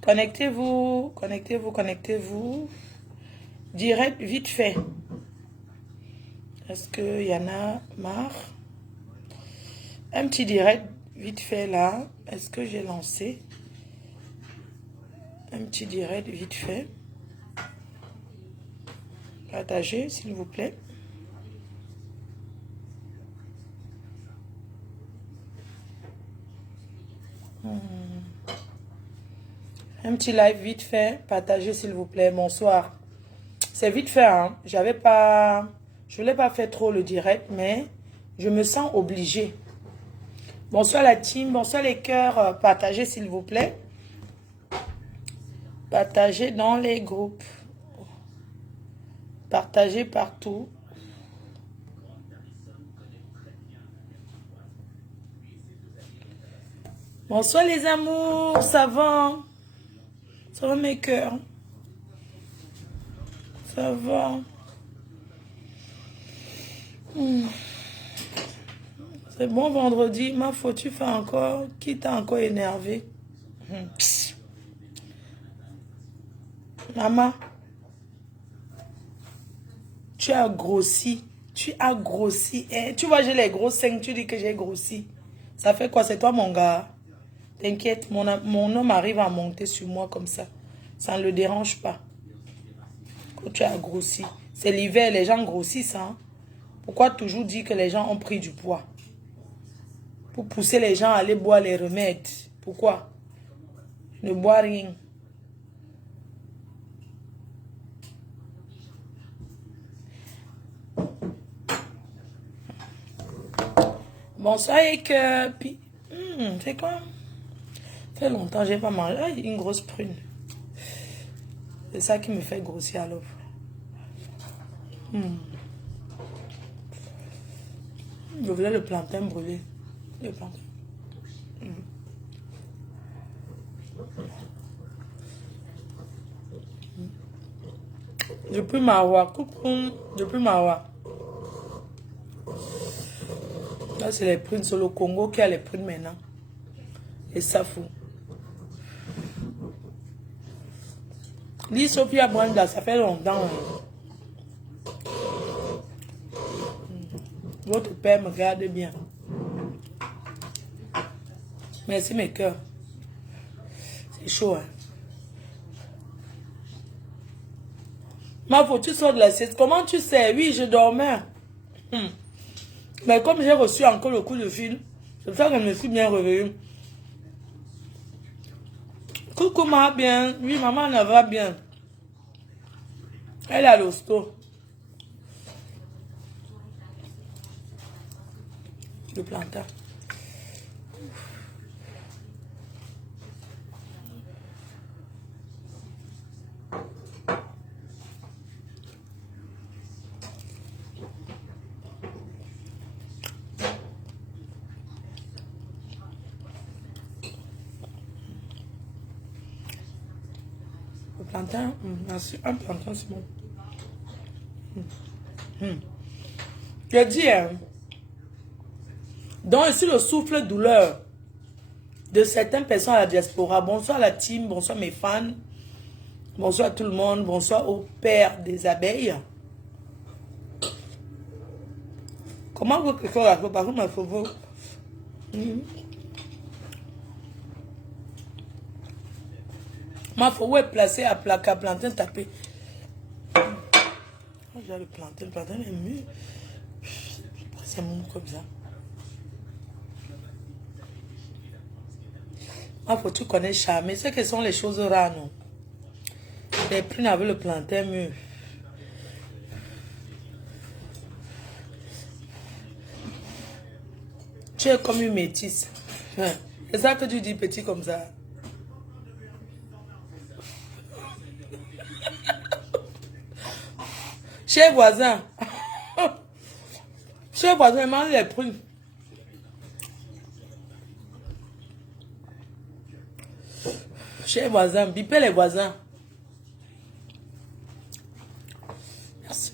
Connectez-vous, connectez-vous, connectez-vous. Direct, vite fait. Est-ce qu'il y en a marre? Un petit direct, vite fait là. Est-ce que j'ai lancé? Un petit direct, vite fait. Partagez, s'il vous plaît. Un petit live vite fait. Partagez, s'il vous plaît. Bonsoir. C'est vite fait, hein. Je voulais pas faire trop le direct, mais je me sens obligée. Bonsoir la team, bonsoir les cœurs. Partagez, s'il vous plaît. Partagez dans les groupes. Partagez partout. Bonsoir les amours, ça va? Ça va mes cœurs? Ça va? C'est bon vendredi, ma faute, tu fais encore? Qui t'a encore énervé? Maman, tu as grossi. Tu as grossi. Eh, tu vois, j'ai les gros seins, tu dis que j'ai grossi. Ça fait quoi? C'est toi mon gars? T'inquiète, mon homme arrive à monter sur moi comme ça. Ça ne le dérange pas. Quand tu as grossi. C'est l'hiver, les gens grossissent. Hein? Pourquoi toujours dire que les gens ont pris du poids? Pour pousser les gens à aller boire les remèdes. Pourquoi? Je ne bois rien. Bonsoir et que... c'est quoi? Ça fait longtemps que je n'ai pas mangé. Ah, une grosse prune. C'est ça qui me fait grossir à l'offre. Je voulais le plantain brûlé. Le plantain. Depuis Marois. Coucou. Depuis Marois. Là, c'est les prunes. C'est le Congo qui a les prunes maintenant. Et ça fout. Dis Sophia Branda, ça fait longtemps. Votre père me garde bien. Merci mes cœurs. C'est chaud, hein. Ma faute, tu sors de la sieste. Comment tu sais? Oui, je dormais. Mais comme j'ai reçu encore le coup de fil, c'est pour ça que je me suis bien réveillée. Coucou, ma bien. Oui, maman, elle va bien. Elle est à l'hosto. Le plantain. Le plantain, un plantain, c'est bon. Je dis, hein, donc ici le souffle douleur de certaines personnes à la diaspora. Bonsoir la team, bonsoir mes fans, bonsoir à tout le monde, bonsoir au père des abeilles. Comment vous préférez la chose? Par contre, il faut vous... Ma faut est placé à placa plantain tapé. J'ai le plantain est mûr. C'est mou comme ça. Ma faut tu connais charmer. C'est que sont les choses rares, non? Les prunes avec le plantain mûr. Tu es comme une métisse. C'est ça que tu dis petit comme ça. Chez voisin. Chez voisin, il mange les prunes. Chez voisin, bipez les voisins. Merci.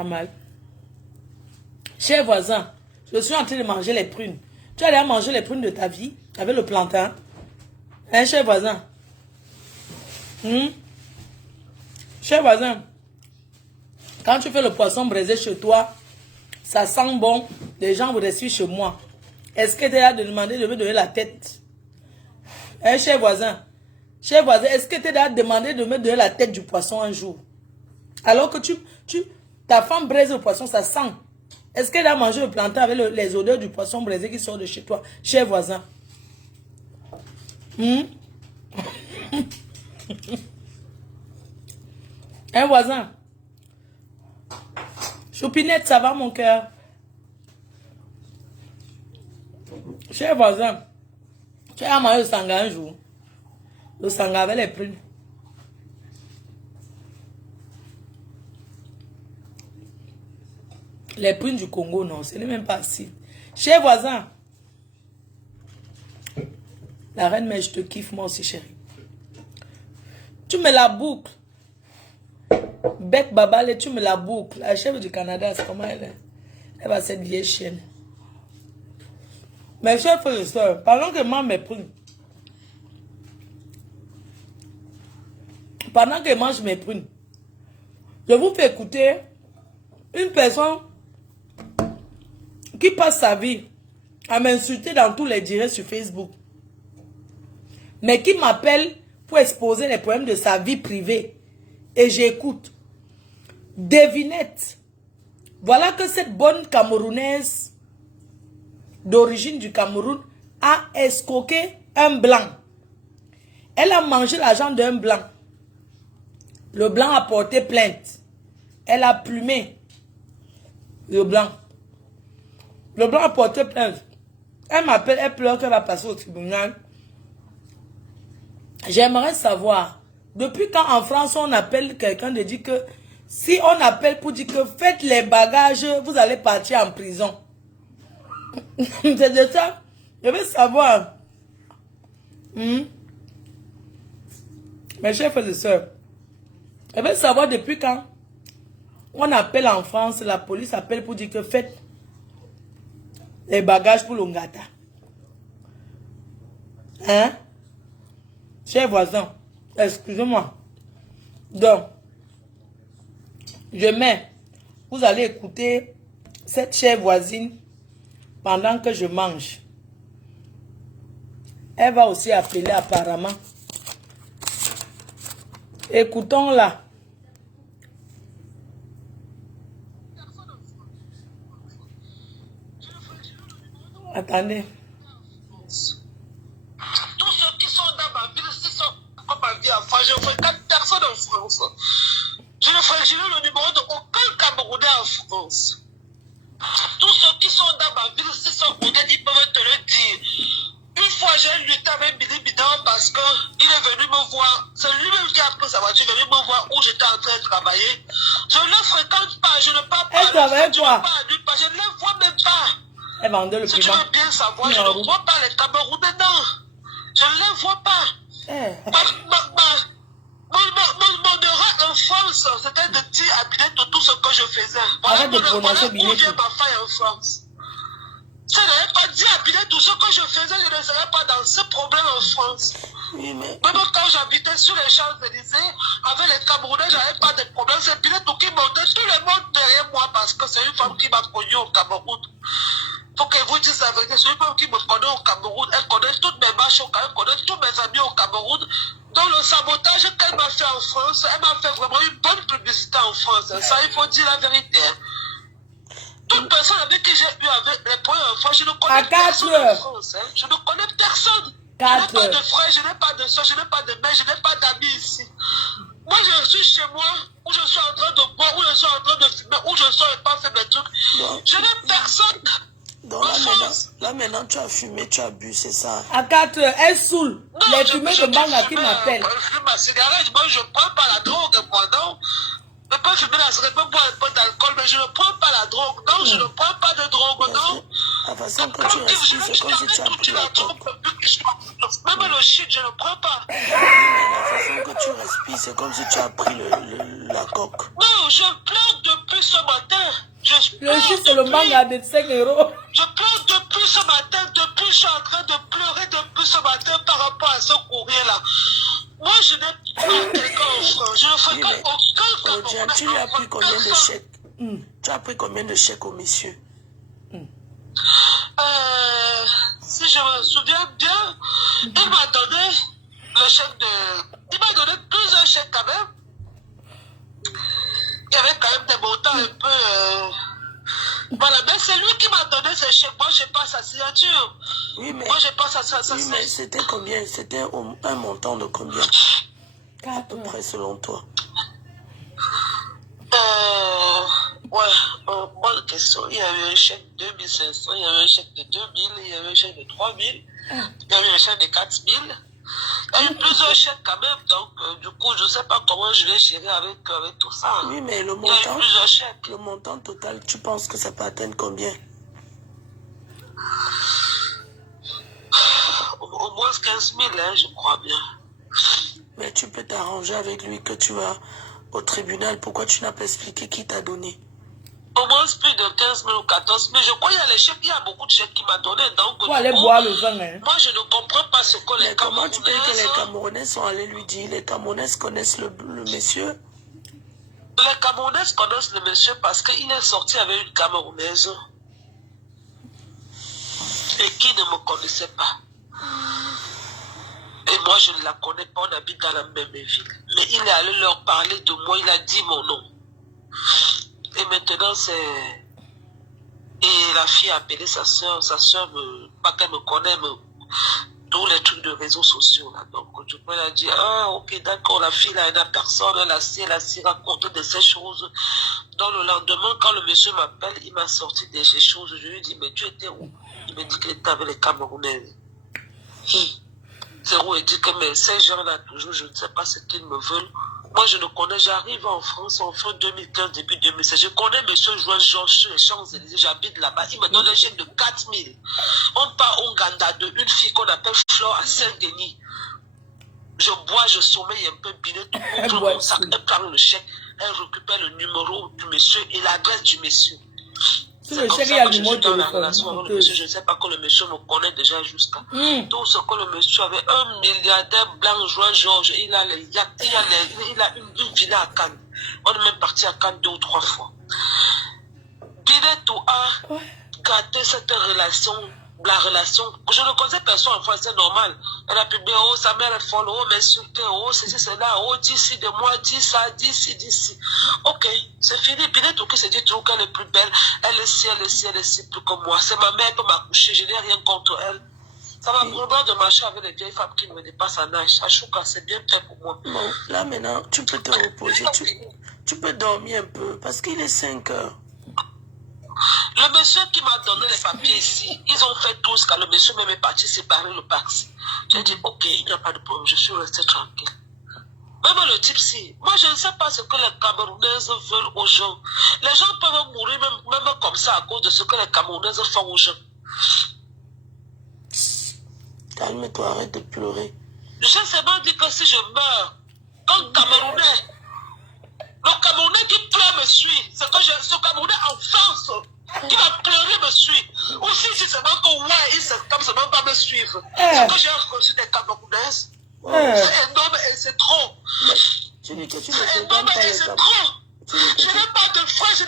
Pas mal. Cher voisin, je suis en train de manger les prunes. Tu as déjà mangé les prunes de ta vie avec le plantain? Hein, cher voisin? Cher voisin, quand tu fais le poisson braisé chez toi, ça sent bon, les gens vous suivent chez moi. Est-ce que tu es là de demander de me donner la tête? Hein, cher voisin, est-ce que tu es là de demander de me donner la tête du poisson un jour? Alors que ta femme braise le poisson, ça sent. Est-ce qu'elle a mangé le plantain avec les odeurs du poisson braisé qui sort de chez toi, cher voisin? Un voisin. Choupinette, ça va mon cœur? Cher voisin, tu as mangé le sanga un jour. Le sanga avec les prunes. Les prunes du Congo, non, ce n'est même pas si. Cher voisin. La reine, mais je te kiffe moi aussi, chérie. Tu me la boucles. Bec Babale, tu me la boucles. La chef du Canada, c'est comment elle est? Elle va cette vieille chienne. Mes chers frères et sœurs, pendant que moi me prunes, pendant que mange mes prunes, je vous fais écouter une personne qui passe sa vie à m'insulter dans tous les directs sur Facebook, mais qui m'appelle pour exposer les problèmes de sa vie privée. Et j'écoute. Devinette. Voilà que cette bonne Camerounaise d'origine du Cameroun a escroqué un blanc. Elle a mangé l'argent d'un blanc. Le blanc a porté plainte. Elle a plumé le blanc. Le blanc a porté plainte. Elle m'appelle, elle pleure qu'elle va passer au tribunal. J'aimerais savoir, depuis quand en France on appelle quelqu'un de dire que si on appelle pour dire que faites les bagages, vous allez partir en prison. C'est de ça. Je veux savoir. Mes chers frères et sœurs, je veux savoir depuis quand on appelle en France, la police appelle pour dire que faites les bagages pour l'Ongata. Hein? Chers voisins, excusez-moi. Donc, vous allez écouter cette chère voisine pendant que je mange. Elle va aussi appeler apparemment. Écoutons-la. Attendez. Tous ceux qui sont dans ma ville, si sont comme ma vie en France, je ne fréquente personne en France. Je ne fréquente le numéro de aucun Camerounais en France. Tous ceux qui sont dans ma ville, si sont connus, ils peuvent te le dire. Une fois, j'ai lutté avec Billy Bidon parce qu'il est venu me voir. C'est lui-même qui a pris sa voiture, il est venu me voir où j'étais en train de travailler. Je ne le fréquente pas, je ne parle pas. Elle travaille quoi? Je ne les vois même pas. Elle vendait le Si tu veux bien savoir, je ne vois pas les Camerounais, non. Je ne les vois pas. Mon erreur en France, c'était de dire à Binet tout ce que je faisais. Voilà mon erreur, où vient ma faille en France. Si je n'avais pas dit à Binet tout ce que je faisais, je ne serais pas dans ce problème en France. Oui, mais... Même quand j'habitais sur les Champs-Élysées, avec les Camerounais, je n'avais pas de problème. C'est Binet qui montait tout le monde derrière moi parce que c'est une femme qui m'a connu au Cameroun. Faut que vous disiez la vérité, c'est une femme qui me connaît au Cameroun. Elle connaît toutes mes marches au Cameroun, elle connaît tous mes amis au Cameroun. Dans le sabotage qu'elle m'a fait en France, elle m'a fait vraiment une bonne publicité en France. Ça, il faut dire la vérité. Toute personne avec qui j'ai eu avec les points en France, je ne connais personne en France. Je ne connais personne. Je n'ai pas de frère, je n'ai pas de soeur, je n'ai pas de mère, je n'ai pas d'amis ici. Moi, je suis chez moi, où je suis en train de boire, où je suis en train de fumer, où je sors et pas faire mes trucs. Je n'ai personne. Donc là maintenant, tu as fumé, tu as bu, c'est ça. À 4 heures, elle saoule. Les fumées de Banga qui m'appellent. Je fume ma cigarette, moi je ne prends pas la drogue, moi non. Je peux fumer la cigarette, je peux boire un peu d'alcool, mais je ne prends pas la drogue. Non, je ne prends pas de drogue, non. La façon que tu respires, c'est comme si tu as pris la coque. Même le shit, je ne prends pas. La façon que tu respires, c'est comme si tu as pris la coque. Non, je pleure depuis depuis ce matin. Le chiffre, c'est le manga de 5 euros. Je pleure depuis ce matin, depuis je suis en train de pleurer depuis ce matin par rapport à ce courrier-là. Moi, je n'ai pas quelqu'un en France. Je ne fréquente aucun Camerounais. Tu lui as pris combien de chèques? Tu as pris combien de chèques au monsieur? Si je me souviens bien, il m'a donné le chèque de... Il m'a donné plusieurs chèques quand même. Il y avait quand même des montants un peu... Voilà, mais c'est lui qui m'a donné ces chèques. Moi, je n'ai pas sa signature. Oui, mais... Moi, je n'ai pas sa signature. Oui, mais c'était combien? C'était un montant de combien? À peu près, selon toi. Ouais, bonne question. Il y avait un chèque de 2500, il y avait un chèque de 2000, il y avait un chèque de 3000, il y avait un chèque de 4000. Il y a eu plusieurs chèques quand même, donc du coup, je ne sais pas comment je vais gérer avec tout ça. Oui, mais le il y a eu plusieurs chèques. Le montant total, tu penses que ça peut atteindre combien? Au moins 15 000, hein, je crois bien. Mais tu peux t'arranger avec lui que tu vas au tribunal. Pourquoi tu n'as pas expliqué qui t'a donné? Au moins plus de 15 000 ou 14 000. Je crois qu'il y a les chèques, il y a beaucoup de chèques qui m'a donné. Donc, pour aller boire le vin, hein. Moi, je ne comprends pas ce que les Camerounais... Comment tu peux dire que les Camerounais sont allés lui dire? Les Camerounais connaissent le monsieur? Les Camerounais connaissent le monsieur parce qu'il est sorti avec une Camerounaise et qui ne me connaissait pas. Et moi, je ne la connais pas, on habite dans la même ville. Mais il est allé leur parler de moi, il a dit mon nom. Et maintenant, c'est... Et la fille a appelé sa soeur pas qu'elle me connaît, mais tous les trucs de réseaux sociaux. Là. Donc, du coup, elle a dit, ah, ok, d'accord, la fille, là, elle n'a personne, elle a si raconté de ces choses. Dans le lendemain, quand le monsieur m'appelle, il m'a sorti de ces choses. Je lui dis, mais tu étais où? Il me dit qu'il était avec les Camerounais. Zéro, il dit que mais ces gens-là, toujours, je ne sais pas ce qu'ils me veulent. Moi, je ne connais, j'arrive en France en fin 2015, début 2016. Je connais M. Joël Georges sur les Champs-Élysées, j'habite là-bas. Il me donne un chèque de 4 000. On part au Ouganda de une fille qu'on appelle Flore à Saint-Denis. Je bois, je sommeille un peu, Binet, tout ouvre mon sac, elle prend le chèque, elle récupère le numéro du monsieur et l'adresse du monsieur. C'est comme ça que je suis dans la relation avec le monsieur. Je ne sais pas que le monsieur me connaît déjà jusqu'à. Tout ce que le monsieur avait, un milliardaire blanc, Joël Georges, il a les yachts, il a une villa à Cannes. On est même parti à Cannes 2 ou 3 fois. Binet a gâté cette relation, la relation. Je ne connais personne en France, c'est normal. Elle a publié, oh, sa mère est folle, oh, m'insulter, oh, c'est cela, oh, dis ci de moi, dis ça, dis ci. Ok, c'est fini. Binet qui se dit toujours qu'elle est plus belle, elle est si plus que moi. C'est ma mère qui m'a couché, je n'ai rien contre elle. Ça m'a probablement de marcher avec les vieilles femmes qui me dépassent en âge. Achouka, c'est bien fait pour moi. Bon, là maintenant, tu peux te reposer, tu peux dormir un peu, parce qu'il est 5 heures. Le monsieur qui m'a donné les papiers ici, ils ont fait tout ce que le monsieur même est parti séparer le taxi. J'ai dit, ok, il n'y a pas de problème, je suis resté tranquille. Même le type si, moi je ne sais pas ce que les Camerounaises veulent aux gens. Les gens peuvent mourir même comme ça à cause de ce que les Camerounaises font aux gens. Calme-toi, arrête de pleurer. J'ai seulement dit que si je meurs, comme Camerounais, le Camerounais qui pleure me suit. C'est que ce Camerounais en France qui va pleurer me suit. Aussi, si c'est seulement que ouais, il s'est comme seulement pas me suivre. C'est que j'ai reçu des Camerounaises. C'est énorme et c'est trop. Tu dis que tu ne c'est énorme et c'est trop. Je n'ai pas de frère, je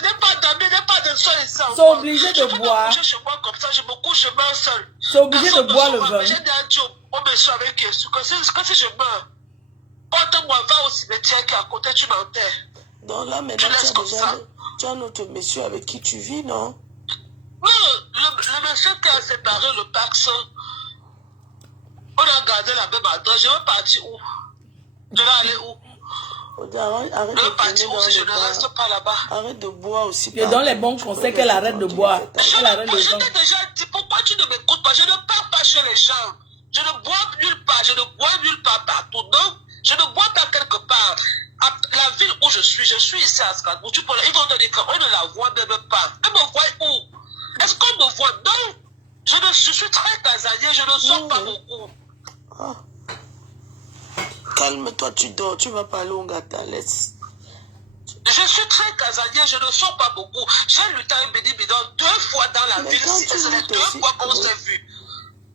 n'ai pas d'amis, je n'ai pas de soeur et ça. Ils sont obligés de boire. Je chez moi comme ça, je me couche, je meurs seul. Ils sont obligés de boire le vin. J'ai dit à Dieu, on me suit avec Jésus. Que si je meurs, porte-moi, va au cimetière qui est à côté, tu m'enterres. Donc là, maintenant, tu as un autre monsieur avec qui tu vis, non? Non, le monsieur qui a séparé le Pax, on a gardé la même adresse. Je vais partir où? Je vais aller où? Arrête de partir où si je ne reste pas là-bas. Arrête de boire aussi. Et dans les bons conseils qu'elle arrête de boire. Je t'ai déjà dit, pourquoi tu ne m'écoutes pas? Je ne pars pas chez les gens. Je ne bois nulle part. Je ne bois nulle part partout. Non, je ne bois pas quelque part. La ville où je suis ici à Strasbourg. Ils vont te dire qu'on ne la voit même pas. Elle me voit où? Est-ce qu'on me voit? Non. Je suis très casanier. Je ne sors pas beaucoup. Ah. Calme-toi, tu dors, tu vas pas aller au Ngata, laisse. Je suis très casanier, je ne sors pas beaucoup. J'ai lutté avec Béni Bidon 2 fois dans la ville. C'est les 2 fois qu'on s'est vu.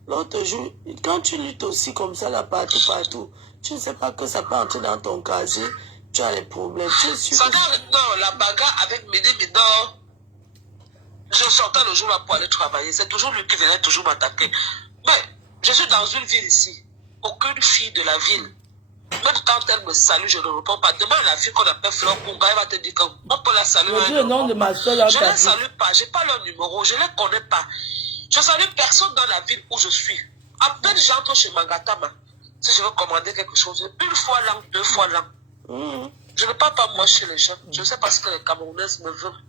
L'autre jour, quand tu luttes aussi comme ça, là, partout, tu ne sais pas que ça peut entrer dans ton casier, tu as les problèmes. Non, la bagarre avec Béni Bidon, je sortais le jour-là pour aller travailler. C'est toujours lui qui venait toujours m'attaquer. Mais je suis dans une ville ici. Aucune fille de la ville. Même quand elle me salue, je ne réponds pas. Demande la fille qu'on appelle Fleur Kunga, elle va te dire qu'on peut la saluer. Je le nom de ma soeur. Je ne la salue pas, je n'ai pas leur numéro, je ne les connais pas. Je ne salue personne dans la ville où je suis. À peine j'entre chez Mangatama, si je veux commander quelque chose, une fois l'an, 2 fois l'an. Je ne parle pas moi chez les gens. Je ne sais pas ce que les Camerounaises me veulent.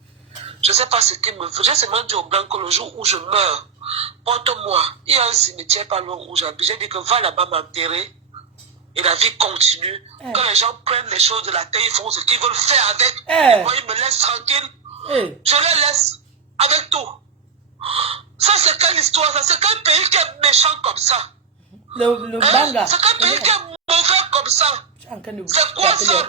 Je ne sais pas ce qu'ils me veulent. J'ai seulement dit au blanc que le jour où je meurs, porte-moi. Il y a un cimetière pas loin où j'habite. J'ai dit que va là-bas m'enterrer. Et la vie continue. Quand les gens prennent les choses de la terre, ils font ce qu'ils veulent faire avec. Et moi, ils me laissent tranquille. Je les laisse avec tout. Ça, c'est quelle histoire? C'est quel pays qui est méchant comme ça? Le Banga. C'est quel pays qui est mauvais comme ça? C'est quoi ça?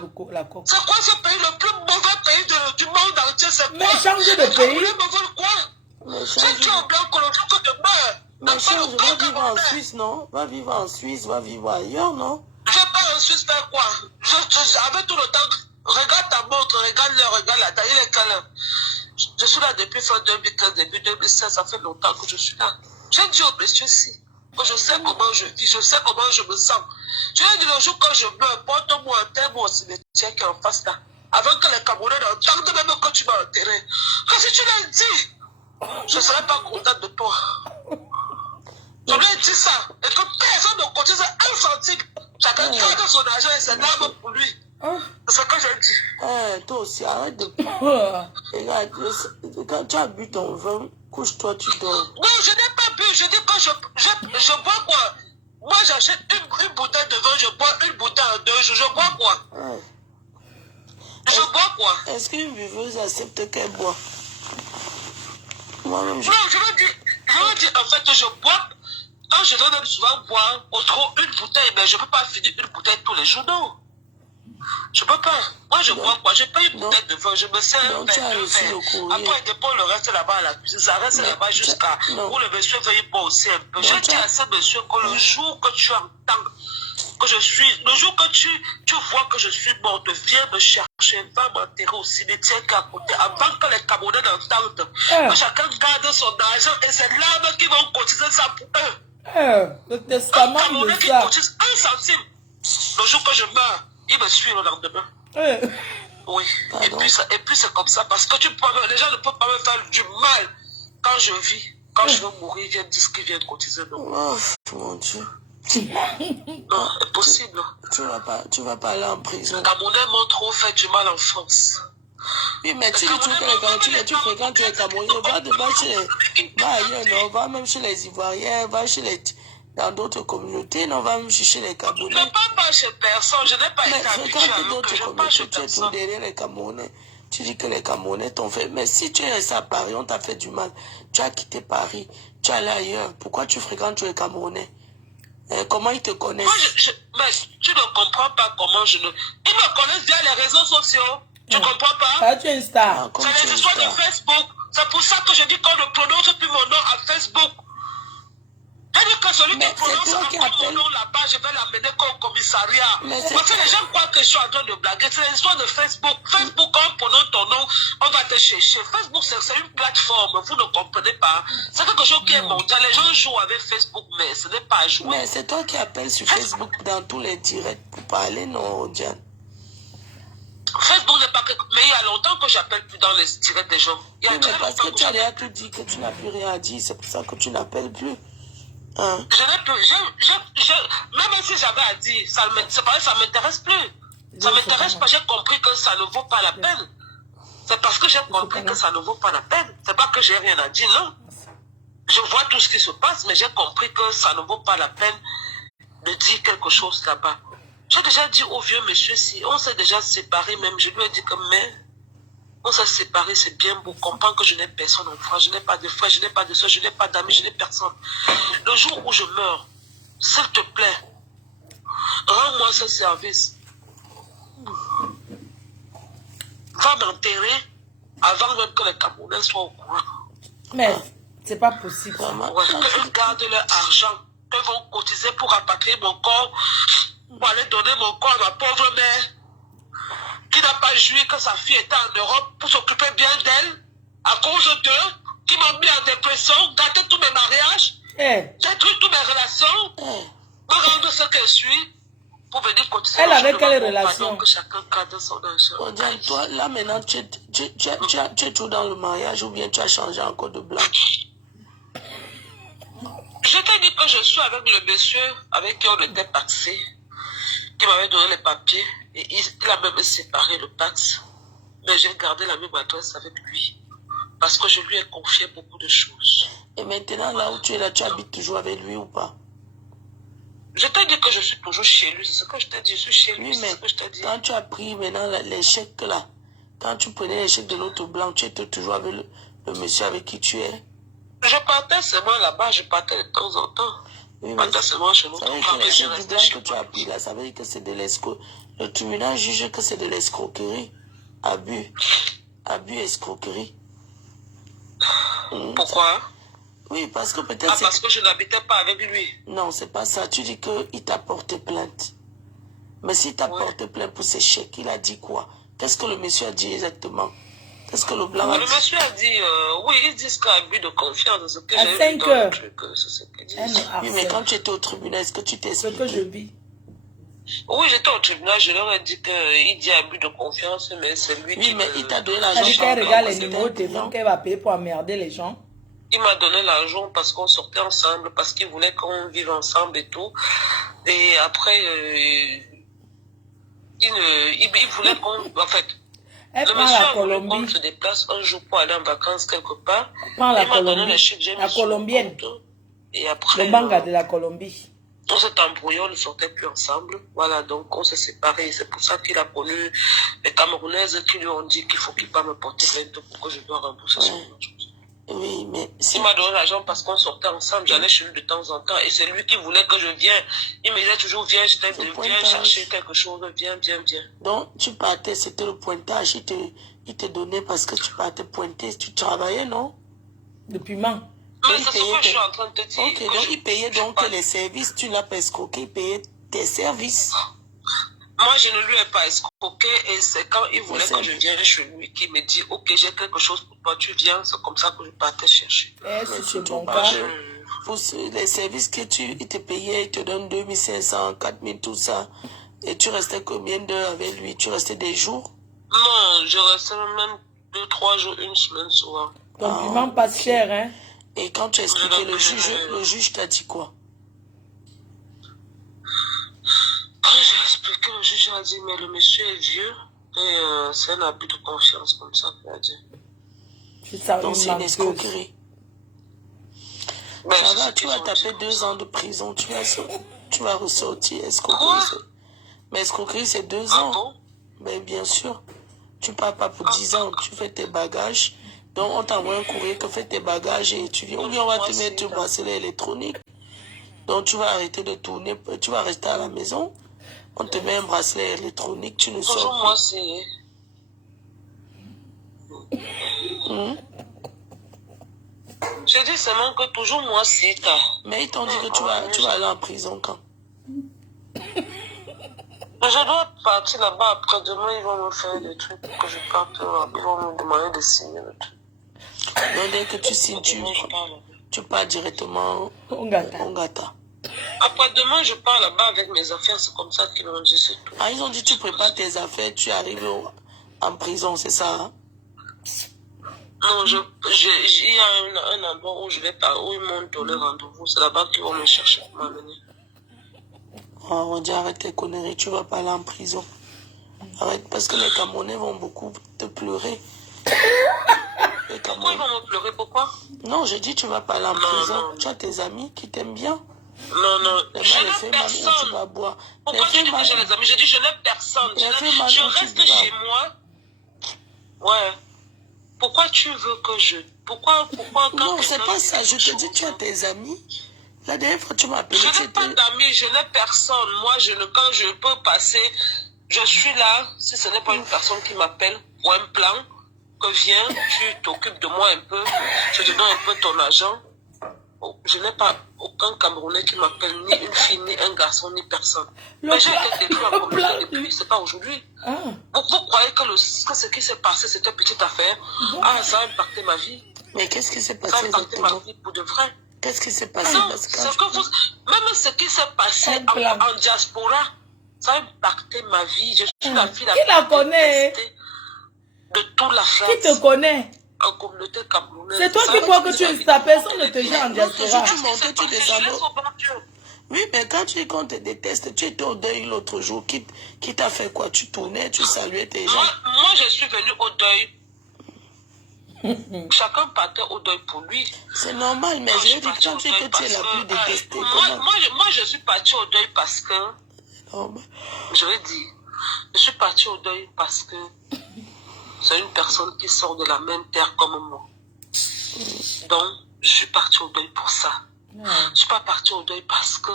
C'est quoi ce pays? Le plus mauvais pays du monde entier, c'est quoi? Mais changer de pays. Ils me veulent quoi? C'est qui au blanc que le jour que de meurs? Mais change, va vivre en Suisse, non? Va vivre en Suisse, va vivre ailleurs, non? Je pars en Suisse faire quoi? Avec tout le temps, regarde ta montre, regarde la taille, il est câlin. Je suis là depuis fin 2015, début 2016, ça fait longtemps que je suis là. J'ai dit au monsieur si, que je sais comment je vis, je sais comment je me sens. Je lui ai dit le jour quand je meurs, porte-moi un terme au cimetière qui est en face là. Avant que les Camerounais n'entendent même que tu m'as enterré. Que si tu l'as dit, je ne serais pas contente de toi. Je lui ai dit ça. Et que personne ne cotise un centime. Chacun garde son argent et ses larmes pour lui. C'est ce que j'ai dit. Toi aussi, arrête de... Regarde, quand tu as bu ton vin, couche-toi, tu dors. Non, je n'ai pas bu. Je dis que je bois quoi? Moi, j'achète une bouteille de vin, je bois une bouteille en 2 jours. Je bois quoi? Je bois quoi? Est-ce qu'une buveuse accepte qu'elle boit? Moi-même, Non, je veux dire, en fait, je bois. Quand je donne souvent boire, au trop une bouteille, mais je ne peux pas finir une bouteille tous les jours, non. Je ne peux pas. Moi, je bois quoi? Je paye une bouteille de vin, je me sers un verre de verre. Après, il dépose le reste là-bas à la cuisine. Ça reste là-bas jusqu'à où le monsieur veuille boire aussi un peu. Je dis à ce monsieur que le jour que tu entends que je suis, le jour que tu vois que je suis morte, viens me chercher, va m'enterrer au cimetière qui est à côté, avant que les Camerounais n'entendent. Que chacun garde son argent et c'est l'arme qui vont cotiser ça pour eux. Le testament de ça. Qui cotise 1 centime. Le jour que je meurs, il me suit le lendemain. Oui. Et puis c'est comme ça. Parce que les gens ne peuvent pas me faire du mal quand je vis. Quand je veux mourir, ils viennent dire ce qu'ils viennent cotiser. Oh, mon Dieu. Non, impossible. Tu vas pas aller en prison. Les Camerounais m'ont trop fait du mal en France. Oui, mais tu fréquentes les Camerounais, va ailleurs, non, va même chez les Ivoiriens, va chez les... Dans d'autres communautés, non, va même chez les Camerounais. Je ne parle pas chez personne, je n'ai pas été habitué à eux, d'autres communautés, tu es tout derrière les Camerounais. Tu dis que les Camerounais t'ont fait... Mais si tu es resté à Paris, on t'a fait du mal. Tu as quitté Paris, tu es allé ailleurs. Pourquoi tu fréquentes les Camerounais? Comment ils te connaissent? Moi, mais tu ne comprends pas comment je ne... Ils me connaissent via les réseaux sociaux. Tu ne comprends pas? Tu es une star. C'est les histoires de Facebook. C'est pour ça que je dis qu'on ne prononce plus mon nom à Facebook. C'est-à-dire que celui qui prononce mon nom là-bas, je vais l'amener au commissariat. Parce que les gens croient que je suis en train de blaguer. C'est l'histoire de Facebook. Facebook, quand on prononce ton nom, on va te chercher. Facebook, c'est une plateforme. Vous ne comprenez pas. C'est quelque chose qui est mondial. Les gens jouent avec Facebook, mais ce n'est pas à jouer. Mais c'est toi qui appelles sur Facebook dans tous les directs pour parler, non, Diane? Facebook n'est pas que... Mais il y a longtemps que j'appelle plus dans les directs des gens. Il y a mais parce que tu as tout dit, que tu n'as plus rien à dire. C'est pour ça que tu n'appelles plus. Hein? Je n'ai plus... même si j'avais à dire, ça ne m'intéresse plus. Ça ne m'intéresse pas. J'ai compris que ça ne vaut pas la peine. C'est parce que j'ai compris que ça ne vaut pas la peine. C'est pas que j'ai rien à dire, non. Je vois tout ce qui se passe, mais j'ai compris que ça ne vaut pas la peine de dire quelque chose là-bas. J'ai déjà dit au vieux monsieur, si on s'est déjà séparés même, je lui ai dit que mais on s'est séparés, c'est bien beau, comprends que je n'ai personne en France, je n'ai pas de frère, je n'ai pas de soeur, je n'ai pas d'amis, je n'ai personne. Le jour où je meurs, s'il te plaît, rends-moi ce service. va m'enterrer avant même que les Camerounais soient au courant. Mais c'est pas possible. Ouais, qu'ils gardent leur argent, qu'ils vont cotiser pour rapatrier mon corps, pour aller donner mon corps à ma pauvre mère, qui n'a pas joui que sa fille était en Europe pour s'occuper bien d'elle, à cause d'eux, qui m'ont mis en dépression, gâté tous mes mariages, détruit toutes mes relations, me rendre ce que je suis, pour venir cotiser. Elle avait quelle relation? Que chacun garde son argent. Toi, là maintenant, tu es toujours dans le mariage ou bien tu as changé encore de blanc? Je t'ai dit que je suis avec le monsieur avec qui on était paxé, qui m'avait donné les papiers, et il a même séparé le pax. Mais j'ai gardé la même adresse avec lui, parce que je lui ai confié beaucoup de choses. Et maintenant, là où tu es là, tu habites toujours avec lui ou pas? Je t'ai dit que je suis toujours chez lui, c'est ce que je t'ai dit, je suis chez lui, Oui, mais c'est ce que je t'ai dit. quand tu as pris maintenant les chèques là, quand tu prenais les chèques de l'autre blanc, tu étais toujours avec le monsieur avec qui tu es? Je partais seulement là-bas, je partais de temps en temps. Oui, Je partais seulement chez l'autre blanc, mais je restais chez que tu as pris là, ça veut dire que c'est de l'escroquerie. Le tribunal juge que c'est de l'escroquerie. Abus, escroquerie. Pourquoi? Oui, parce que peut-être... parce que je n'habitais pas avec lui. Non, c'est pas ça. Tu dis qu'il t'a porté plainte. Mais s'il t'a porté plainte pour ses chèques, il a dit quoi? Qu'est-ce que le monsieur a dit exactement? Qu'est-ce que le blanc a dit? Le monsieur a dit, oui, ils disent qu'il y a abus de confiance. Ce que à j'ai 5 heures. C'est ce qu'ils disent. Oui, mais quand tu étais au tribunal, est-ce que tu t'es expliqué? Ce que je vis. Oui, j'étais au tribunal, je leur ai dit qu'il dit abus de confiance, mais c'est lui qui... Oui, mais il t'a donné Elle l'argent. dit qu'elle regarde les numéros de téléphone qu'elle va payer pour emmerder les gens. Il m'a donné l'argent parce qu'on sortait ensemble, parce qu'il voulait qu'on vive ensemble et tout. Et après, il voulait qu'on... En fait, elle le prend monsieur la a voulu Colombie. qu'on se déplace un jour pour aller en vacances quelque part. Prend la il m'a donné Colombie. le chèque, j'ai La mis sur mon colombienne. compte. Et après... Le banga de la Colombie. On s'est embrouillé, on ne sortait plus ensemble. Voilà, donc on s'est séparés. C'est pour ça qu'il a connu les Camerounaises qui lui ont dit qu'il faut qu'il pas me porter plainte pour que je dois rembourser son argent. Oui, mais... Il m'a donné l'argent parce qu'on sortait ensemble, j'allais chez lui de temps en temps. Et c'est lui qui voulait que je vienne. Il me disait toujours, viens, je t'aide, viens chercher quelque chose, viens. Donc, tu partais, c'était le pointage. Il te donnait parce que tu partais pointer. Tu travaillais, non? Le piment. Mais c'est ce que je suis en train de te dire. Ok, donc il payait donc les services. Tu n'as pas escroqué, il payait tes services. Moi, je ne lui ai pas escroqué et c'est quand il voulait que je vienne chez lui qu'il me dit, ok, j'ai quelque chose pour toi, tu viens, c'est comme ça que je partais chercher. C'est bon cas. Pour les services que il te payait, il te donne 2500, 4000, tout ça. Et tu restais combien d'heures avec lui? Tu restais des jours? Non, je restais même 2-3 jours, une semaine souvent. Ton piment passe cher, hein? Et quand tu as expliqué le juge t'a dit quoi? Quand j'ai expliqué, le juge a dit, mais le monsieur est vieux et c'est un abus de confiance comme ça qu'il a dit. Donc c'est une escroquerie. Mais ça va, tu vas taper 2 ans de prison, tu vas ressortir. Escroquerie, mais escroquerie c'est 2 ans. Bon? Mais bien sûr, tu pars pas pour 10 ans, tu fais tes bagages. Donc on t'envoie un courrier que fais tes bagages et tu viens. Ou bien on va te mettre au bracelet électronique. Donc tu vas arrêter de tourner, tu vas rester à la maison. On te met un bracelet électronique, tu ne sors toujours plus. Moi c'est... Je dis seulement que toujours moi c'est... Mais ils t'ont dit que tu vas aller en prison quand? Je dois partir là-bas après demain, ils vont me faire des trucs pour que je parte. Ils vont me demander de signer le truc. Donc dès que tu signes, tu pars directement au Ngata. Après demain, je pars là-bas avec mes affaires, c'est comme ça qu'ils m'ont dit, c'est tout. Ah, ils ont dit tu prépares tes affaires, tu arrives en prison, c'est ça? Hein? Non, il y a un endroit où je vais pas, où ils m'ont donné rendez-vous. C'est là-bas qu'ils vont me chercher pour m'amener. On dit arrête tes conneries, tu vas pas aller en prison. Arrête, parce que les Camerounais vont beaucoup te pleurer. Pourquoi ils vont me pleurer? Pourquoi? Non, je dis tu vas pas aller en prison. Non. Tu as tes amis qui t'aiment bien. Non, je n'ai personne. Tu vas boire. Pourquoi tu dis que j'ai les amis? Je dis je n'ai personne. Je reste chez moi. Ouais. Pourquoi tu veux que je... Pourquoi non, c'est pas ça. Je te dis tu as tes amis. La dernière fois, tu m'as appelé. Je n'ai pas d'amis, je n'ai personne. Moi, quand je peux passer, je suis là. Si ce n'est pas une personne qui m'appelle, ou un plan, que viens, tu t'occupes de moi un peu, je te donne un peu ton argent. Oh, je n'ai pas aucun Camerounais qui m'appelle ni une fille, ni un garçon, ni personne. Mais j'ai été détruit en communauté depuis, c'est pas aujourd'hui. Vous croyez que ce qui s'est passé, c'était une petite affaire? Ah, ça a impacté ma vie. Mais qu'est-ce qui s'est passé? Ça a impacté ma vie pour de vrai. Qu'est-ce qui s'est passé? Non, c'est que vous... Même ce qui s'est passé en diaspora, ça a impacté ma vie. Je suis la fille la qui la connaît de toute la France. Qui te connaît? En communauté camerounaise. C'est toi qui crois que ta personne ne te gère en diaspora. Tu descends. Oui, mais quand tu dis qu'on te déteste, tu étais au deuil l'autre jour. Qui t'a fait quoi? Tu tournais, tu saluais tes gens. Moi, je suis venue au deuil. Chacun partait au deuil pour lui. C'est normal, mais je dis quand tu dis que tu es la plus détestée. Moi, je suis partie au deuil parce que... Je vais dire, je suis partie au deuil parce que c'est une personne qui sort de la même terre comme moi. Donc, je suis partie au deuil pour ça. Je ne suis pas partie au deuil parce que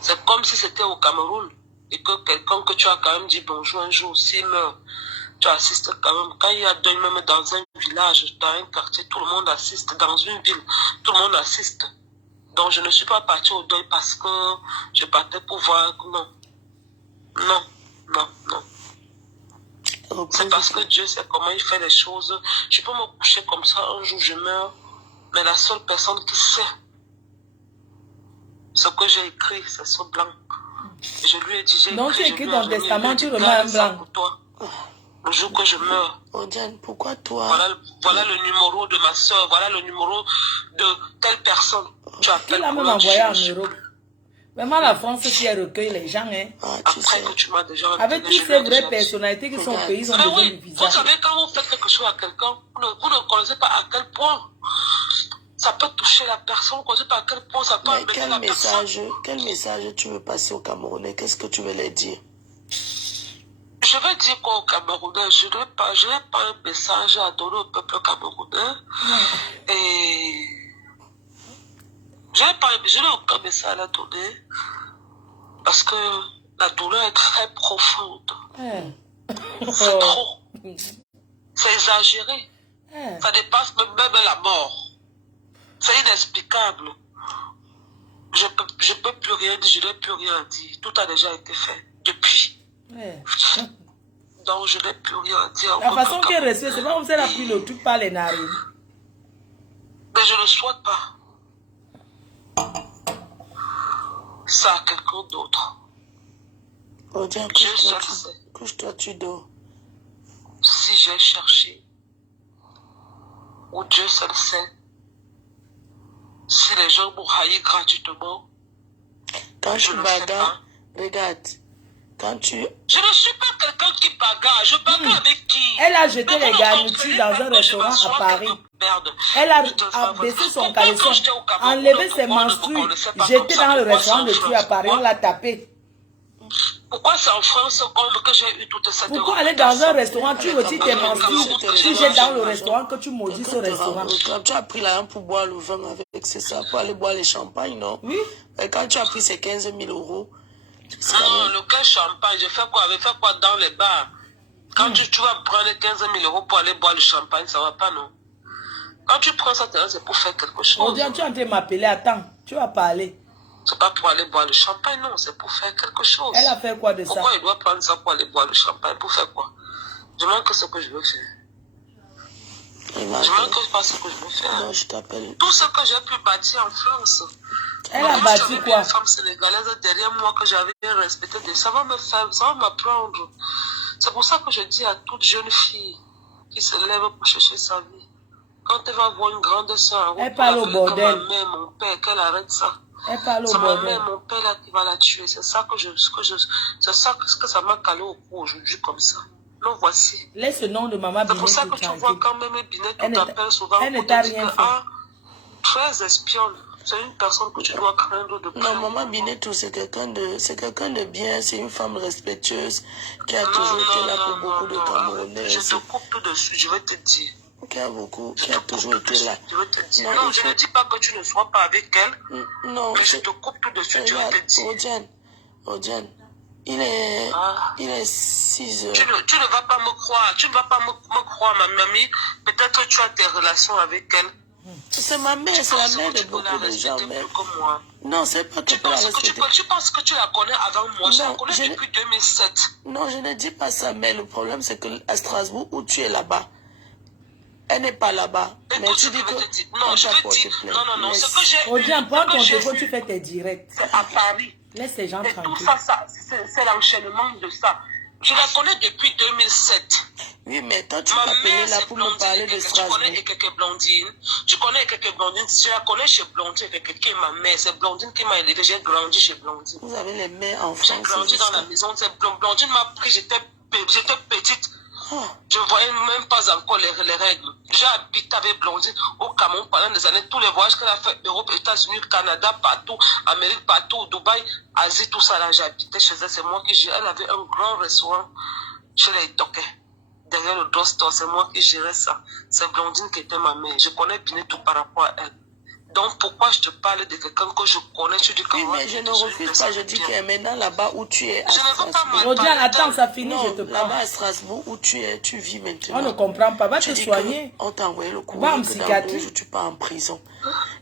c'est comme si c'était au Cameroun et que quelqu'un que tu as quand même dit bonjour un jour, s'il meurt, tu assistes quand même. Quand il y a deuil, même dans un village, dans un quartier, tout le monde assiste. Dans une ville, tout le monde assiste. Donc, je ne suis pas partie au deuil parce que je partais pour voir. Non. Non, non, non. C'est parce que Dieu sait comment il fait les choses. Je peux me coucher comme ça, un jour je meurs, mais la seule personne qui sait ce que j'ai écrit, c'est ce blanc. Et je lui ai dit, j'ai écrit. Donc tu écris dans le testament, tu remets un blanc. Pour toi. Le jour que je meurs. Diane, pourquoi toi? Voilà le numéro de ma soeur, voilà le numéro de telle personne. Tu appelles. Il a même envoyé en Europe. Vraiment la France qui recueille les gens, hein. Après que tu m'as déjà avec toutes ces vraies personnalités qui sont au pays, ils ont besoin du visa. Vous savez, quand vous faites quelque chose à quelqu'un, vous ne connaissez pas à quel point ça peut toucher la personne, vous ne connaissez pas à quel point ça peut amener la personne. Quel message tu veux passer aux Camerounais? Qu'est-ce que tu veux leur dire? Je vais dire qu'au Camerounais, je n'ai pas un message à donner au peuple camerounais. Et je n'ai aucun message à donner parce que la douleur est très profonde. C'est trop. C'est exagéré. Ça dépasse même la mort. C'est inexplicable. Je peux plus rien dire, je n'ai plus rien dit. Tout a déjà été fait depuis. Donc je n'ai plus rien à dire. La façon qu'elle reçoit, c'est pas comme si elle a pris le truc par les narines. Mais je ne souhaite pas ça à quelqu'un d'autre. Dieu seul sait. Couche-toi, tu dors. Si j'ai cherché, ou Dieu seul sait, si les gens m'ont haï gratuitement, quand tu bagarres, regarde. Quand tu... Je ne suis pas quelqu'un qui bagarre. Je bagarre avec qui? Elle a jeté les garnitures dans un restaurant à Paris. Elle a baissé son caleçon, enlevé ses menstrues, jeté dans le restaurant de Tue à Paris. On l'a tapé. Pourquoi c'est en France que j'ai eu toute cette... Pourquoi aller dans un restaurant, tu retires tes menstrues, tu jettes dans le restaurant, que tu maudis ce restaurant? Quand tu as pris l'argent pour boire le vin avec, c'est ça, pour aller boire les champagnes, non? Oui. Et quand tu as pris ces 15 000 euros... Non, le cas champagne, je fais quoi dans les bars? Quand tu vas prendre 15 000 euros pour aller boire le champagne, ça va pas, non? Quand tu prends ça, c'est pour faire quelque chose. On dit, tu es en train de m'appeler, attends, tu vas parler. C'est pas pour aller boire le champagne, non, c'est pour faire quelque chose. Elle a fait quoi de ça? Pourquoi il doit prendre ça pour aller boire le champagne? Pour faire quoi? Je manque ce que je veux faire. Je manque pas ce que je veux faire. Non, je t'appelle. Tout ce que j'ai pu bâtir en France. Elle a bâti quoi? Une femme sénégalaise derrière moi que j'avais respecté, ça va me faire, ça va m'apprendre. C'est pour ça que je dis à toute jeune fille qui se lève pour chercher sa vie, quand elle va voir une grande soeur, elle parle au bordel. Ma mère, mon père, qu'elle arrête ça. Elle parle au bordel. C'est ma mère, mon père là qui va la tuer. C'est ça que ça m'a calé au cou aujourd'hui comme ça. Non, voici. Laisse le nom de maman Binet. C'est pour ça que tu vois quand même Binet, tu t'appelles souvent. Elle ne t'a rien fait. Très espionne. C'est une personne que tu dois craindre de près. Non, maman Binetou, c'est quelqu'un de bien, c'est une femme respectueuse qui a toujours été là pour beaucoup de Camerounais. Je te coupe tout de suite, je vais te dire. Qui a toujours été là. Je vais te dire. Non, je ne dis pas que tu ne sois pas avec elle. Non. Mais je te coupe tout de suite, je vais te dire. Odiane, Il est 6 heures. Tu ne vas pas me croire. Tu ne vas pas me croire, ma mamie. Peut-être que tu as tes relations avec elle. C'est ma mère, c'est la mère de beaucoup de gens. Mais... Non, c'est pas que tu peux la respecter. Tu penses que tu la connais avant moi? Je la connais depuis 2007. Non, je ne dis pas ça, mais le problème, c'est qu'à Strasbourg, où tu es là-bas, elle n'est pas là-bas. Mais tu dis que... Non, je te dis... Non, ce que j'ai... Reviens, prends ton téléphone, tu fais tes directs. C'est à Paris. Laisse les gens tranquilles. Tout ça, c'est l'enchaînement de ça. Je la connais depuis 2007. Oui, mais toi, tu m'appelais là pour me parler de Strasbourg. Tu connais quelques blondines. Je la connais chez Blondine, qui est ma mère. C'est Blondine qui m'a élevée. J'ai grandi chez Blondine. Vous avez les mères en France. J'ai grandi dans la maison. Blondine m'a pris, j'étais petite. Je ne voyais même pas encore les règles. J'ai habité avec Blondine au Cameroun pendant des années. Tous les voyages qu'elle a fait, Europe, États-Unis, Canada, partout, Amérique, partout, Dubaï, Asie, tout ça là, j'habitais chez elle. C'est moi qui gérais. Elle avait un grand restaurant chez les Toquets. Derrière le drugstore, c'est moi qui gérais ça. C'est Blondine qui était ma mère. Je connais bien tout par rapport à elle. Donc pourquoi je te parle de quelqu'un que je connais? Tu dis que oui, mais je ne refuse pas. Je dis que maintenant là-bas où tu es. Je ne veux pas mal. Regarde, attends, ça finit, je te prends. Là-bas à Strasbourg où tu es, tu vis maintenant. On ne comprend pas. Va te soigner. On t'a envoyé le courrier Va en que dans psychiatrie. 2 jours tu pars en prison.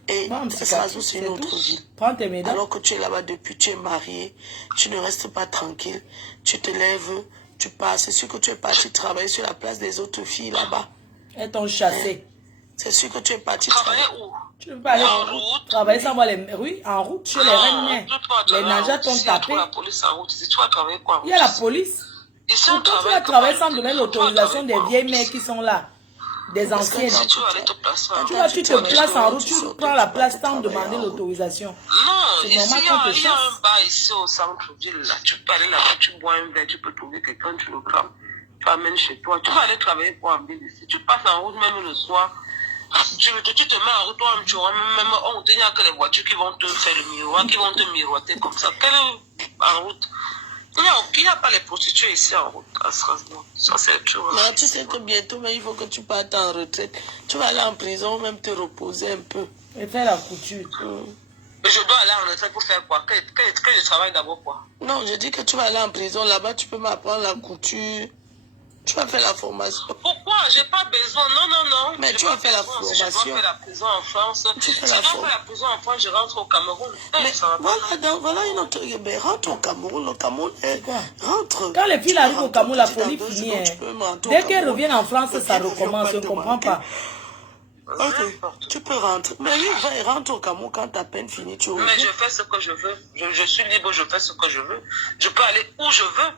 Et Va en Strasbourg, psychiatrie, c'est une autre ville. Prends tes médailles. Alors que tu es là-bas depuis, tu es marié, tu ne restes pas tranquille. Tu te lèves, tu pars. C'est sûr que tu es parti travailler sur la place des autres filles là-bas. Elles t'ont chassé. C'est sûr que tu es parti travailler où? Tu ne peux pas aller en route. Travailler sans voir les... Oui, en route, chez les reines. Les nageurs t'ont tapé. La police en route. Si tu vas travailler quoi? Il y a la police. Ici, Pourquoi tu vas travailler sans donner l'autorisation des vieilles mères qui sont là? Des anciennes. Si tu vas aller te placer en route. Tu te places en route, tu prends la place sans demander l'autorisation. Non, ici, normal qu'on te il y a chasse. un bar ici au centre-ville. Là. Tu peux aller là-bas, tu bois un verre, tu peux trouver quelqu'un, tu le crames. Tu amènes chez toi. Tu vas aller travailler pour en ville ici. Tu passes en route même le soir. Tu te mets en route, toi, tu vois, même il n'y a que les voitures qui vont te faire le miroir, qui vont te miroiter comme ça. En route. Il n'y a pas les prostituées ici en route à Strasbourg. Ça, c'est tu vois. Non, tu sais que bientôt, mais il faut que tu partes en retraite. Tu vas aller en prison, même te reposer un peu. Et faire la couture. Mais je dois aller en retraite pour faire quoi? Que je travaille d'abord quoi? Non, je dis que tu vas aller en prison. Là-bas, tu peux m'apprendre la couture. Tu vas faire la formation. Pourquoi? J'ai pas besoin. Non. Mais tu vas faire la formation. Si je dois faire la prison en France. Si je dois faire la prison en France, je rentre au Cameroun. Mais voilà une autre. Mais rentre au Cameroun. Le Cameroun est. Rentre. Quand les filles arrivent au Cameroun, la folie finit. Dès qu'elles reviennent en France, ça recommence. Je ne comprends pas. Ok, tu peux rentrer. Mais oui, rentre au Cameroun quand ta peine finit. Tu mais je fais ce que je veux. Je suis libre, je fais ce que je veux. Je peux aller où je veux.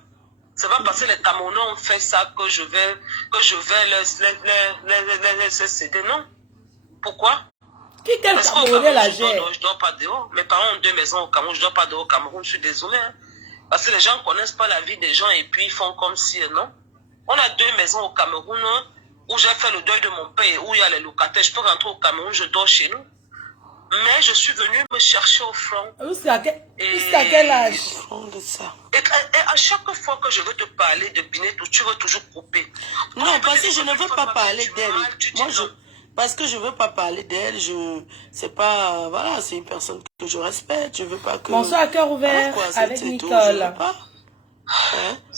C'est pas parce que les Camerounais ont fait ça que je vais les céder, non. Pourquoi? Quel Camerounais la gère? Je dors pas dehors. Mes parents ont 2 maisons au Cameroun, je dors pas dehors au Cameroun, je suis désolé. Hein. Parce que les gens ne connaissent pas la vie des gens et puis ils font comme si, non. On a 2 maisons au Cameroun hein, où j'ai fait le deuil de mon père, où il y a les locataires. Je peux rentrer au Cameroun, je dors chez nous. Mais je suis venue me chercher au front. Jusqu'à quel âge? Et à chaque fois que je veux te parler de Binetou, tu veux toujours couper. Non, parce que je ne veux pas parler d'elle. Parce que je ne veux pas parler d'elle. C'est pas... Voilà, c'est une personne que je respecte. Je veux pas que... Bonsoir à cœur ouvert avec Nicole.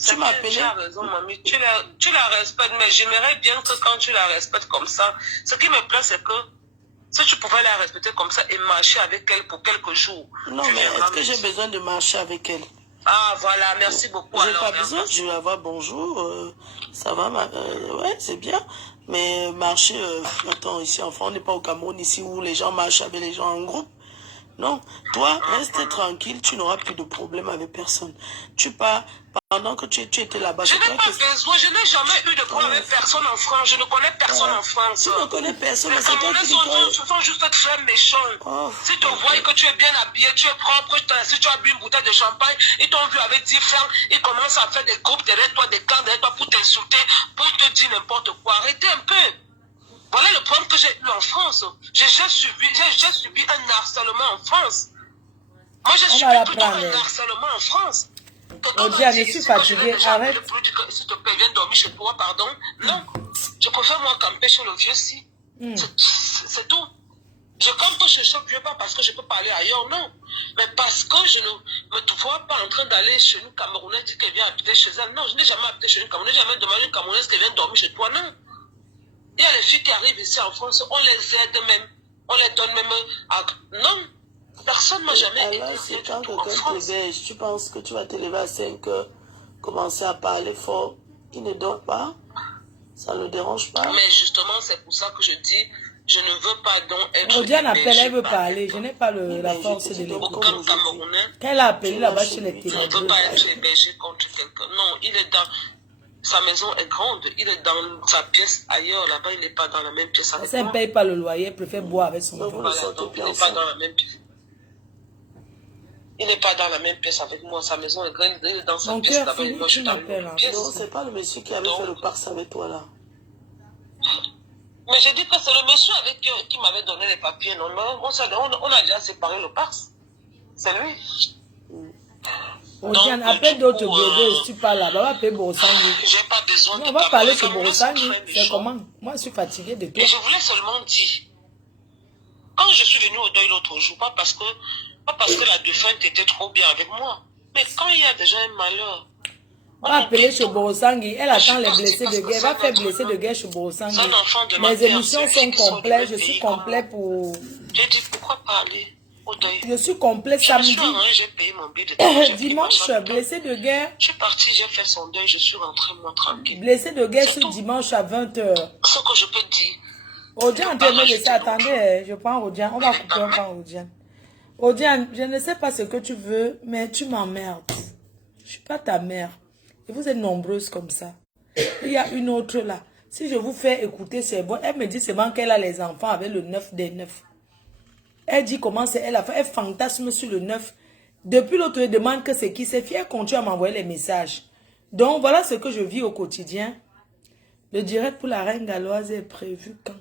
Tu m'appelles. Tu as raison, mamie. Tu la respectes, mais j'aimerais bien que quand tu la respectes comme ça, ce qui me plaît, c'est que si tu pouvais la respecter comme ça et marcher avec elle pour quelques jours. Non, mais est-ce que j'ai besoin de marcher avec elle? Ah, voilà, merci beaucoup. J'ai pas besoin, je vais avoir bonjour, ça va, ouais, c'est bien. Mais marcher, attends, ici en France, on n'est pas au Cameroun, ici où les gens marchent avec les gens en groupe. Non, toi, reste tranquille, tu n'auras plus de problème avec personne. Tu pars, pendant que tu étais là-bas. Je n'ai pas besoin, je n'ai jamais eu de problème avec personne en France. Je ne connais personne en France. Tu ne connais personne, mais c'est toi qui sont juste très méchants. Si tu vois que tu es bien habillé, tu es propre, si tu as bu une bouteille de champagne, ils t'ont vu avec 10 francs, ils commencent à faire des groupes derrière toi, des clans derrière toi pour t'insulter, pour te dire n'importe quoi. Arrêtez un peu. Voilà le problème que j'ai eu en France. J'ai subi un harcèlement en France. Moi, j'ai subi plutôt un harcèlement en France. Odia, je suis fatiguée, arrête. S'il te plaît, viens dormir chez toi, pardon. Non, je préfère moi camper chez le vieux si. C'est tout. Je campe chez Choc-Vieux pas parce que je peux parler ailleurs, non. Mais parce que je ne me vois pas en train d'aller chez une Camerounaise dire qu'elle vient habiter chez elle. Non, je n'ai jamais habité chez une Camerounaise, j'ai jamais demandé à une Camerounaise qu'elle vienne dormir chez toi, non. Il y a les filles qui arrivent ici en France, on les aide même. On les donne même à... Non, personne ne m'a jamais aidé. Alors, c'est quand quelqu'un t'héberge, tu penses que tu vas te lever à 5 heures, commencer à parler fort, il ne dort pas, ça ne le dérange pas. Mais justement, c'est pour ça que je dis, je ne veux pas donc être... Rodiane appelle, elle veut parler. Je n'ai pas la force de l'écouter. Quand elle a appelé là-bas chez les télévisions. Je ne veux pas être hébergé contre quelqu'un. Non, il est dans... Sa maison est grande, il est dans sa pièce ailleurs, là-bas, il n'est pas dans la même pièce avec moi. Elle ne paye pas le loyer, elle préfère boire avec son enfant. Voilà, donc il n'est pas dans la même pièce. Il n'est pas dans la même pièce avec moi, sa maison est grande, il est dans sa pièce là-bas, et moi je suis dans une pièce. Non, c'est pas le monsieur qui avait fait le Pars avec toi là. Mais j'ai dit que c'est le monsieur avec qui m'avait donné les papiers, non, non, on a déjà séparé le Pars. C'est lui. Rodiane, appelle d'autres blogueurs, tu parles là-bas, on va appeler Borosangui. J'ai pas besoin de on va parler sur Borosangui, c'est comment? Moi, je suis fatiguée de toi. Et je voulais seulement dire, quand je suis venue au deuil l'autre jour, pas parce que la défunte était trop bien avec moi, mais quand il y a déjà un malheur, on va appeler chez Borosangui, elle attend les blessés de guerre, va faire blessés de guerre chez Borosangui. Mes émissions sont complètes, je suis complet pour... J'ai dit, pourquoi parler? Je suis complet samedi. J'ai payé mon billet de dimanche, blessé de guerre. Je suis partie, j'ai fait son deuil, je suis rentrée moi tranquille. Blessé de guerre ce dimanche à 20h. Ce que je peux dire. Rodiane, tu as aimé ça. Attendez, je prends Rodiane. On va couper, on prend Rodiane. Rodiane, je ne sais pas ce que tu veux, mais tu m'emmerdes. Je ne suis pas ta mère. Et vous êtes nombreuses comme ça. Il y a une autre là. Si je vous fais écouter, c'est bon. Elle me dit seulement qu'elle a les enfants avec le 9 des 9. Elle dit comment c'est elle a fait. Elle fantasme sur le 9. Depuis l'autre, elle demande que c'est qui. C'est fier continue à m'envoyer les messages. Donc, voilà ce que je vis au quotidien. Le direct pour la reine galloise est prévu quand?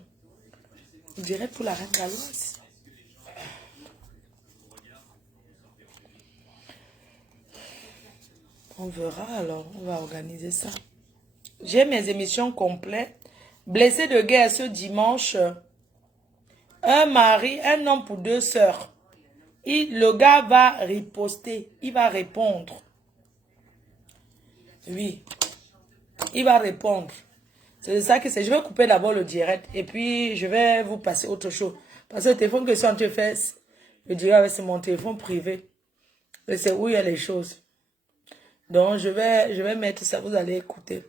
Le direct pour la reine galloise. On verra alors. On va organiser ça. J'ai mes émissions complètes. Blessé de guerre ce dimanche. Un mari, un homme pour 2 sœurs. Le gars va riposter. Il va répondre. Oui. Il va répondre. C'est ça que c'est. Je vais couper d'abord le direct. Et puis, je vais vous passer autre chose. Parce que le téléphone que ça te fait, le direct, c'est mon téléphone privé. Et c'est où il y a les choses. Donc, je vais mettre ça. Vous allez écouter.